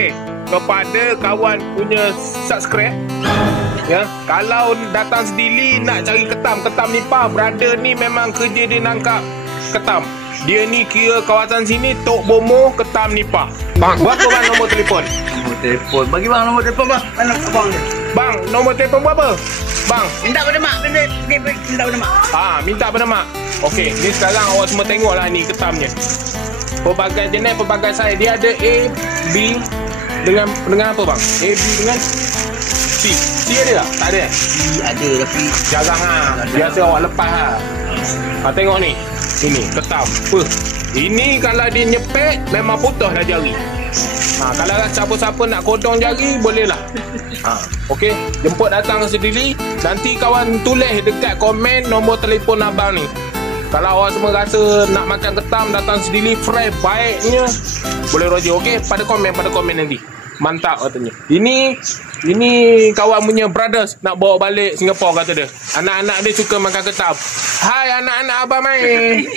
Okey, kepada kawan punya subscribe, ya, kalau datang sendiri nak cari ketam nipah, brother ni memang kerja dia nangkap ketam. Dia ni kira kawasan sini Tok Bomo ketam nipah. Bang, berapa bang nombor telefon? Nombor telefon. Bagi bang nombor telefon bang. Mana abang dia? Bang, nombor telefon berapa? Bang, Minta pada mak. Minta pada mak. minta pada mak. Okey, ni sekarang awak semua tengoklah ni ketamnya. Pelbagai jenis, pelbagai saiz. Dia ada A, B dengan apa bang? A, B dengan C. C ada tak? Tak ada. Ada tapi Jarang biasa awak lepas tengok ni. Ini ketam. Ini kalau dia nyepek memang putus dah jari. Kalau siapa-siapa nak kodong jari bolehlah. Okey, jemput datang sendiri. Nanti kawan tulis dekat komen nombor telefon abang ni. Kalau awak semua rasa nak makan ketam, datang sendiri fresh baiknya, boleh roger. Okey, pada komen nanti. Mantap katanya. Ini kawan punya brothers nak bawa balik Singapura kata dia. Anak-anak dia suka makan ketam. Hai anak-anak abang main.